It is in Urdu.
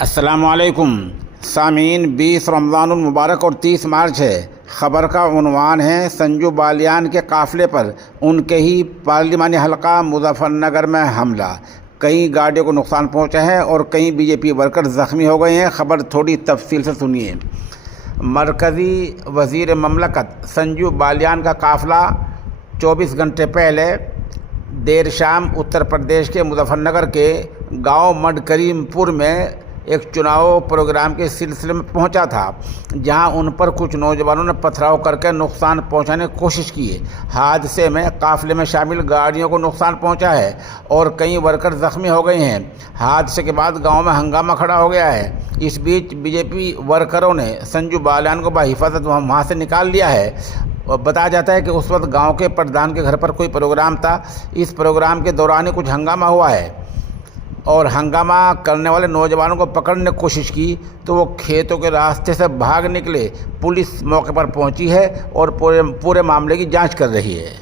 السلام علیکم سامعین، 20 رمضان المبارک اور 30 مارچ ہے۔ خبر کا عنوان ہے سنجو بالیان کے قافلے پر ان کے ہی پارلیمانی حلقہ مظفر نگر میں حملہ۔ کئی گاڑیوں کو نقصان پہنچا ہے اور کئی بی جے پی ورکر زخمی ہو گئے ہیں۔ خبر تھوڑی تفصیل سے سنیے۔ مرکزی وزیر مملکت سنجو بالیان کا قافلہ 24 گھنٹے پہلے دیر شام اتر پردیش کے مظفر نگر کے گاؤں مڈ کریم پور میں ایک چناؤ پروگرام کے سلسلے میں پہنچا تھا، جہاں ان پر کچھ نوجوانوں نے پتھراؤ کر کے نقصان پہنچانے کی کوشش کی۔ حادثے میں قافلے میں شامل گاڑیوں کو نقصان پہنچا ہے اور کئی ورکر زخمی ہو گئے ہیں۔ حادثے کے بعد گاؤں میں ہنگامہ کھڑا ہو گیا ہے۔ اس بیچ بی جے پی ورکروں نے سنجو بالیان کو بحفاظت وہاں سے نکال لیا ہے۔ بتایا جاتا ہے کہ اس وقت گاؤں کے پردھان کے گھر پر کوئی پروگرام تھا۔ اس پروگرام کے دوران ہی کچھ ہنگامہ ہوا ہے اور ہنگامہ کرنے والے نوجوانوں کو پکڑنے کی کوشش کی تو وہ کھیتوں کے راستے سے بھاگ نکلے۔ پولیس موقع پر پہنچی ہے اور پورے معاملے کی جانچ کر رہی ہے۔